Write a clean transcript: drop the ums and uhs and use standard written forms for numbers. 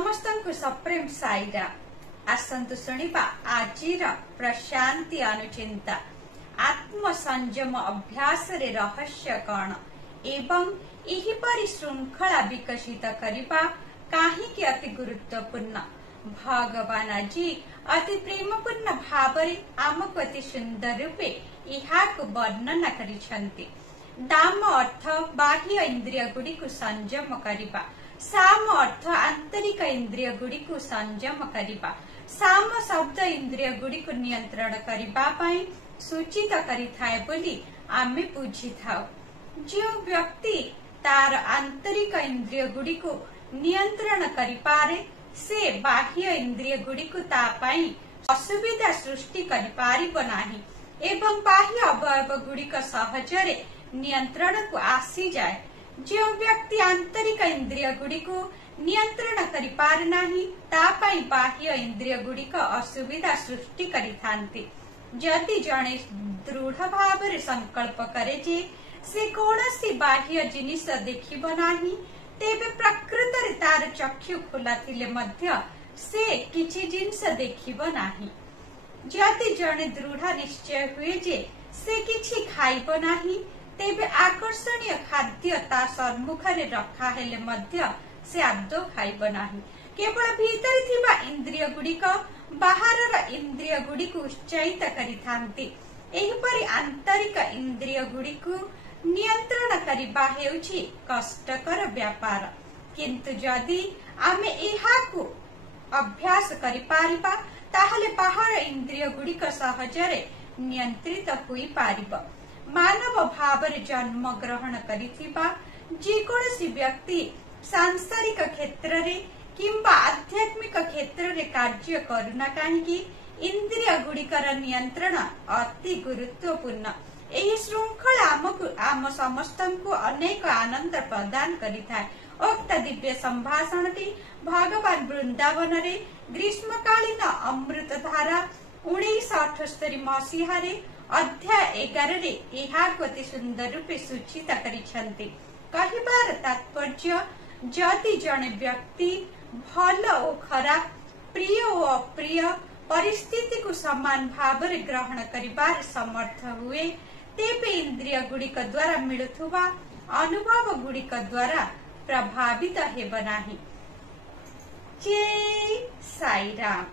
समस्त को सप्रेम साईरा आसंतु शुणिबा आजिर प्रशांति अनुचिंता आत्म संयम अभ्यास रे रहस्य कण एवं एहिपरि श्रृंखला विकसित करिबा काहीकि अति गुरुत्वपूर्ण। भगवान आज अति प्रेमपूर्ण भावरे आमको अति सुंदर रूपे इहाको वर्णना करिसंती। दाम अर्थ बाह्य इंद्रिय गुडी को संयम करिबा, साम अर्थ आंतरिक इंद्रिय गुडी को संयम करिबा। साम शब्द इंद्रिय गुडी को नियंत्रण करिबा पई सूचित करिथाय बोली आमे बुझी थाउ। जो व्यक्ति तार आंतरिक इंद्रिय गुडी को नियंत्रण करि पारे से बाह्य इंद्रिय गुडी को ता पई असुविधा सृष्टि करि पारिबो नाही एवं बाह्य अवयव गुडी को सहजरे नियंत्रण को आसी जाए। जो व्यक्ति आंतरिक इंद्रिय गुडी को नियंत्रण करि पारे नाही ता पई बाह्य इंद्रिय गुडी को असुविधा सृष्टि करिथांती। जदि जणे दृढ़ भावरे संकल्प करे जे से कौनसी बाह्य जिनिस देखिब नाही तेबे प्रकृत रे तार चक्षु खोला थिले मध्य से किछि जिनिस देखिब नाही। जदि जणे दृढ़ निश्चय हुए जे से किछि खाइब नाही तेबे आकर्षणीय खाद्य ता सम्मुख रे रखा हेले मध्य से आदौ खाइब नाही। केवल भीतर थिबा इंद्रिय गुडिक बाहरर इंद्रिय गुडिक उत्साहित करिथांती। एहिपरि आंतरिक इंद्रिय गुडिक नियंत्रण करिबा हेउछि कष्टकर व्यापार, किंतु जदि आमे एहाकु अभ्यास करि पारिबा ताहले बाहर इंद्रिय गुडिक सहजरे नियंत्रित होई पारिबो। मानव भावरे जन्म ग्रहण करिथिबा जे कोनसी व्यक्ति सांसारिक क्षेत्र रे किंबा आध्यात्मिक क्षेत्र रे कार्य करुना काहेकि इंद्रिय गुडिकर नियंत्रण अति गुरुत्वपूर्ण। एही श्रृंखला आम समस्तंकु अनेक आनंद प्रदान करिथाय। उक्त दिव्य संभाषणटी भगवान वृंदावन रे ग्रीष्मकालीन अमृत धारा 1978 मसीहा रे अध्याय 11 रे एहाको अति सुंदर रूपे सूचित करिसंती। कहिबार तात्पर्य जदि जणे व्यक्ति भल ओ खराब प्रिय ओ अप्रिय परिस्थिति को समान भाव रे ग्रहण करिबार समर्थ हुए तेबे इंद्रिय गुडिक द्वारा मिलुथुवा अनुभव गुडिक द्वारा प्रभावित हेब नाही। जय साईराम।